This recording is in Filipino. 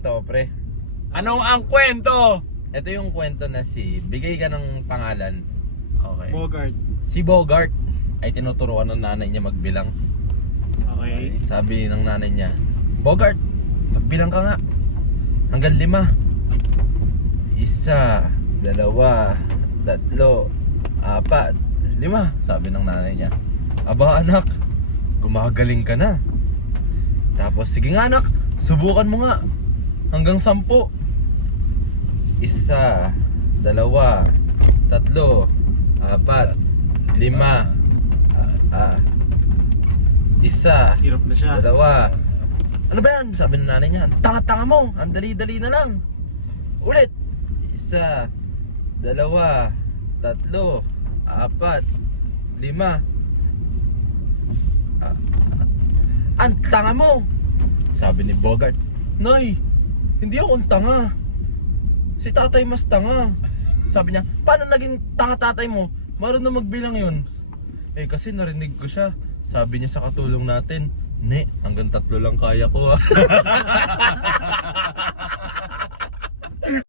Ito, pre. Anong ang kwento? Ito yung kwento na bigay ka ng pangalan. Okay. Bogart. Si Bogart ay tinuturuan ng nanay niya magbilang. Okay. Sabi ng nanay niya, Bogart, magbilang ka nga. Hanggang 5. 1, 2, 3, 4, 5. Sabi ng nanay niya. Aba anak, gumagaling ka na. Tapos sige nga anak, subukan mo nga. Hanggang 10. 1, 2, 3, 4, 5, 5. Isa, Hirap na siya. 2. Ano ba yan? Sabi ng nanay niya, tanga-tanga mo, ang dali-dali na lang. Ulit. 1, 2, 3, 4, 5. Ang tanga mo. Sabi ni Bogart, Nay, hindi akong tanga. Si tatay mas tanga. Sabi niya, paano naging tanga tatay mo? Marunong magbilang yun. Eh kasi narinig ko siya. Sabi niya sa katulong natin, Ne, hanggang 3 lang kaya ko.